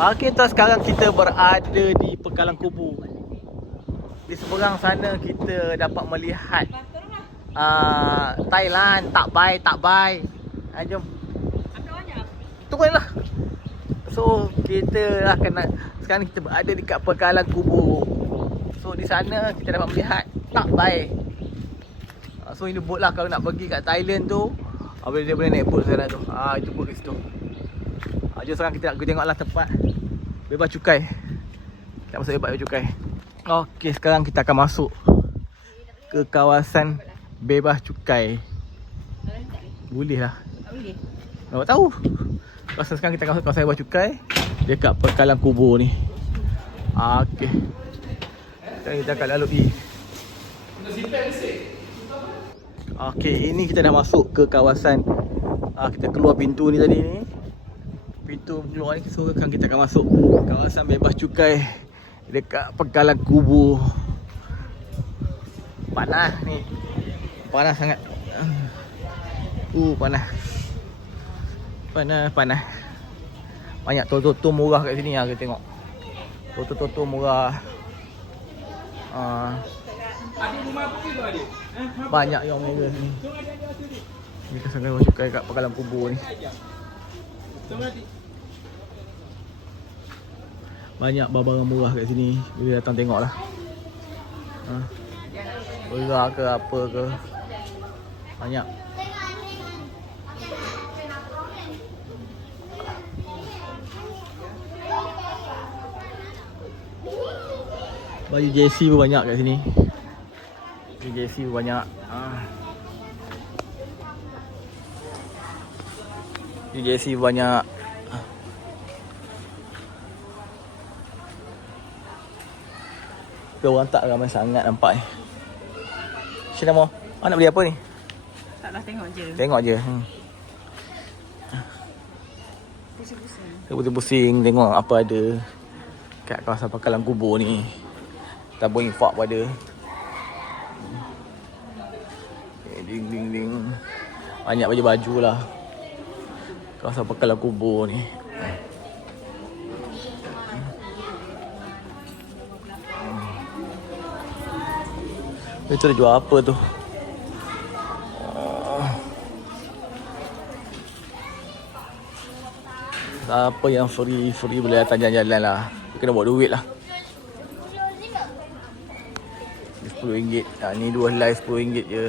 Okey tuan, sekarang kita berada di Pekalang Kubu. Di seberang sana kita dapat melihat Thailand. Tak bye. Jom. Tunggu lah. So kita akan sekarang kita berada dekat Pekalang Kubu. So di sana kita dapat melihat tak bye. So ini boat lah kalau nak pergi kat Thailand tu. Dia boleh naik boat sana tu. Itu boat kat situ. Jom sekarang kita nak pergi tengok lah tempat bebas cukai. Kita masuk bebas cukai. Okey, sekarang kita akan masuk ke kawasan bebas cukai. Boleh lah. Tak boleh. Nak tahu. Sekarang kita akan masuk kawasan bebas cukai dekat Pekalang Kubu ni. Okey. Sekarang kita akan lalui. Okey, ini kita dah masuk ke kawasan. Kita keluar pintu ni tadi ni. Pintu keluar ni, so sekarang kita akan masuk kawasan bebas cukai dekat Pekalang Kubu. Panas ni. Panas sangat. Panas. Banyak toto-toto murah kat sini kita tengok. Toto-toto murah. Banyak yang murah ni. Kita sangat bebas cukai kat Pekalang Kubu ni. Banyak barang murah kat sini. Boleh datang tengok lah. Beras ke apa ke. Banyak. Baju jersey pun banyak kat sini. Baju jersey pun banyak. Baju jersey pun banyak. Dia orang tak ramai sangat nampak ni. Sini mau. Nak beli apa ni? Taklah, tengok je. Tengok je. Pusing-pusing. Pusing tengok apa ada kat kawasan Pekalang Kubu ni. Tabung infak pun ada. Ding. Banyak baju-baju lah kawasan Pekalang Kubu ni. Itu dia jual apa tu? Siapa yang free boleh datang jalan-jalan lah. Kena bawa duit lah. RM10. Ni 2 helai RM10 je.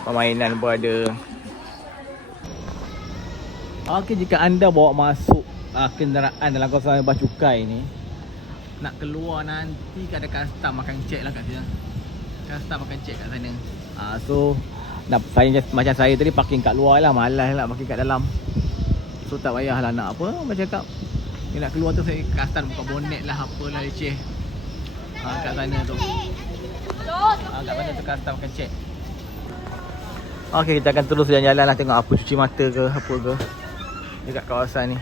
Permainan pun ada. Okey, jika anda bawa masuk kenderaan dalam kawasan bebas cukai ni, nak keluar nanti ada custom akan check lah kat sana. Custom akan check kat sana. So macam saya tadi parking kat luar lah. Malas lah parking kat dalam. So tak payahlah nak apa. Macam cakap ni nak keluar tu saya custom buka bonet lah, apalah leceh. Kat sana tu. Kat sana tu custom akan check. Okey, kita akan terus jalan-jalan lah. Tengok apa cuci mata ke apa ke dekat kawasan ni.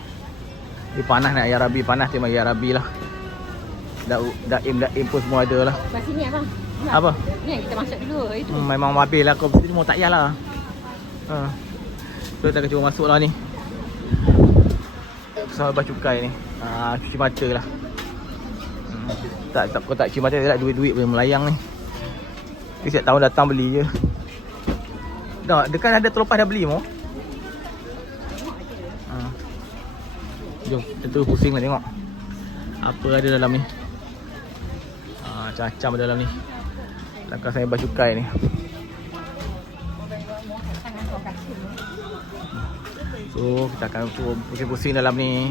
Ni panas nak ya Rabbi. Panas memang ya Rabbi lah. Daim pun semua ada lah. Kat sini abang. Apa? Ni yang kita masuk dulu itu. Memang habis lah kau sini mau tak payahlah. So kita akan cuba masuk lah ni. Sama bebas cukai ni. Cuci mata lah. Kau tak cuci mata tak duit-duit pun melayang ni. Setiap tahun datang beli je. Dah, dia kan ada terlepas dah beli mau. Jom, kita terus pusing lah tengok apa ada dalam ni. Macam-macam ada dalam ni. Dalam kawasan bebas cukai ni. So kita akan pusing-pusing dalam ni.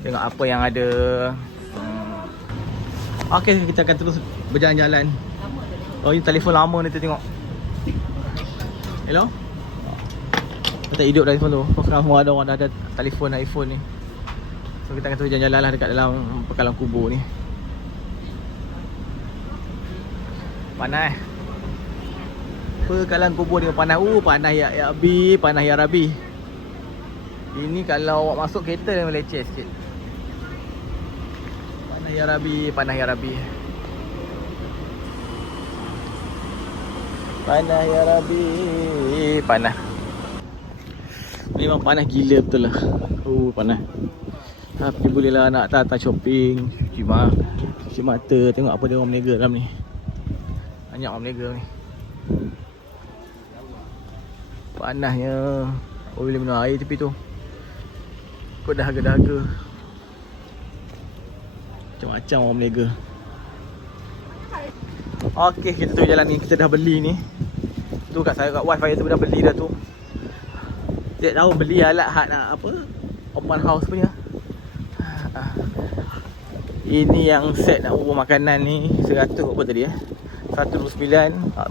Tengok apa yang ada. Okey, kita akan terus berjalan-jalan. Oh, ini telefon lama ni, tengok. Hello? Tak hidup dah telefon tu. Sekarang semua ada orang dah ada telefon iPhone ni. So kita akan terus jalan-jalan lah dekat dalam Pekalang Kubu ni. Panas. Pekalang Kubu ni panas. Panas ya Rabbi, panas ya Rabbi. Ini kalau awak masuk kereta dia meleceh sikit. Panas ya Rabbi, panas ya Rabbi. Panas ya Rabbi, panas. Memang panas gila betul lah. Panas. Tapi bolehlah nak datang shopping, cuci mata, tengok apa dia orang berniaga dalam ni. Banyak orang berniaga ni. Panasnya. Boleh minum air tepi tu. Kau dahaga-dahaga. Macam-macam orang berniaga. Okey, kita tu jalan ni. Kita dah beli ni. Tu kat saya, kat wifi tu dah beli dah tu. Tiap tahun beli alat hak nak apa, open house punya. Ini yang set nak ubah makanan ni 100 apa tadi 129,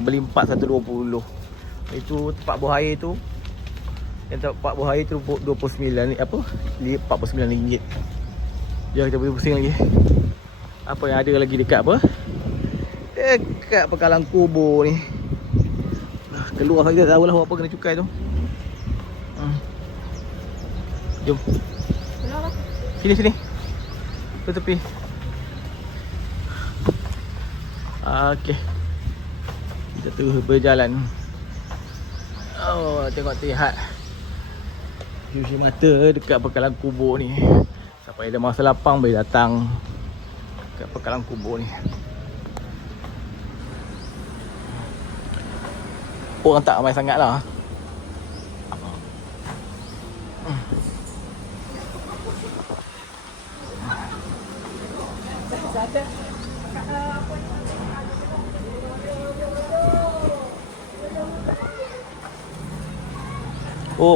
beli 4 120. Itu tempat buah air tu. Yang tempat buah air tu 29 ni apa? RM49. Jom kita pergi pusing lagi. Apa yang ada lagi dekat apa? Dekat Pekalang Kubur ni. Keluar kita tahu lah apa kena cukai tu. Jom. Sini. Ke tepi. Okey. Kita terus berjalan. Tengok lihat. Cuci mata dekat Pekalang Kubur ni. Siapa ada masa lapang boleh datang kat Pekalang Kubur ni. Orang tak ramai sangat lah.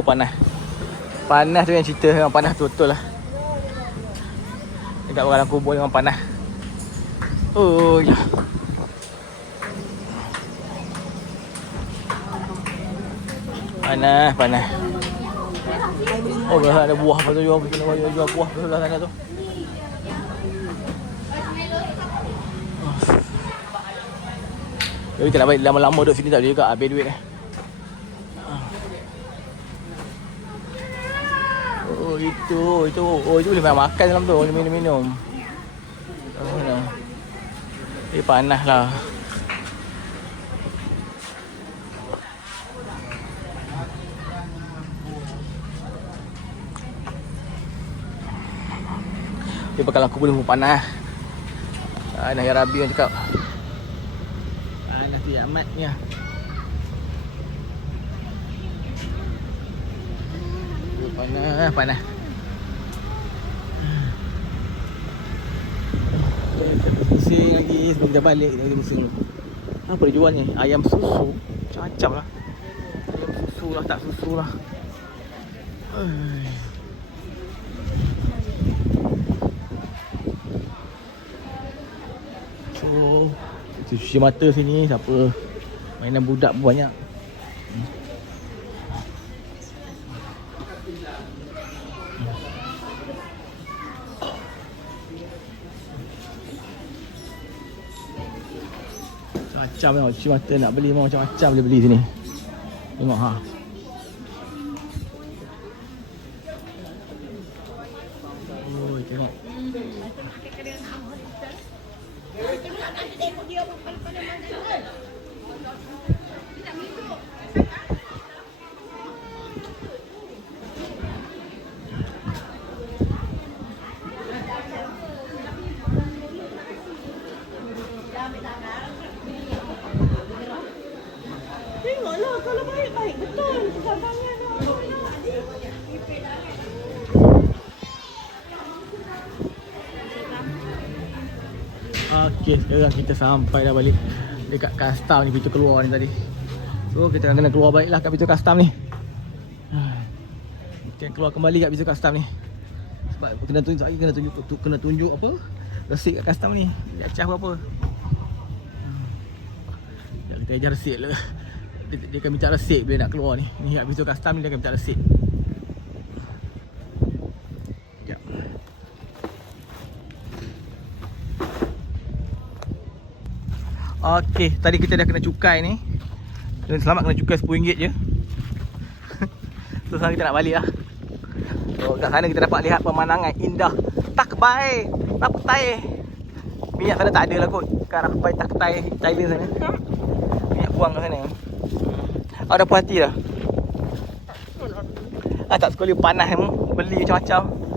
Panas. Panas tu yang cerita. Memang panas betul lah. Dekat Pekalang Kubur memang panas. Ya. Panas. Ada buah apa tu, jual buah sebelah sana tu. Jadi kita nak balik lama-lama duduk sini tak boleh juga, habis duit ni. Itu boleh makan dalam tu, boleh minum-minum. Panas lah. Dia Pekalang Kubur pun panas. Nah, ya Rabi yang cakap panas tu amatnya. Panas. Pusing lagi sebelum kita balik. Kita pusing dulu. Apa dia jual ni? Ayam susu. Macam-macam lah. Ayam susu lah, tak susu lah. Cuci mata sini. Siapa mainan budak pun banyak. Macam tengok, cuci mata nak beli macam-macam boleh beli sini. Tengok tengok. Tengoklah kalau baik-baik betul. Abangnya nak. Okey, sekarang kita sampai dah balik dekat custom ni, pintu keluar ni tadi. So kita kena keluar baliklah kat pintu custom ni. Kita keluar kembali kat pintu custom ni. Sebab kena tunjuk apa? Resit kat custom ni. Dia acah berapa? Kita ajar resit lah. Dia akan minta resit bila nak keluar ni. Ni kat pintu custom ni dia akan minta resit. Okey, tadi kita dah kena cukai ni. Dan selamat kena cukai RM10 je. So sekarang kita nak balik lah. So kat sana kita dapat lihat pemandangan indah Takbai, Taktai. Minyak sana tak ada lah kot. Kat Takbai, Taktai, Thailand sana. Minyak buang kat sana. Ada puas hati dah. Tak sekolah panas beli macam-macam.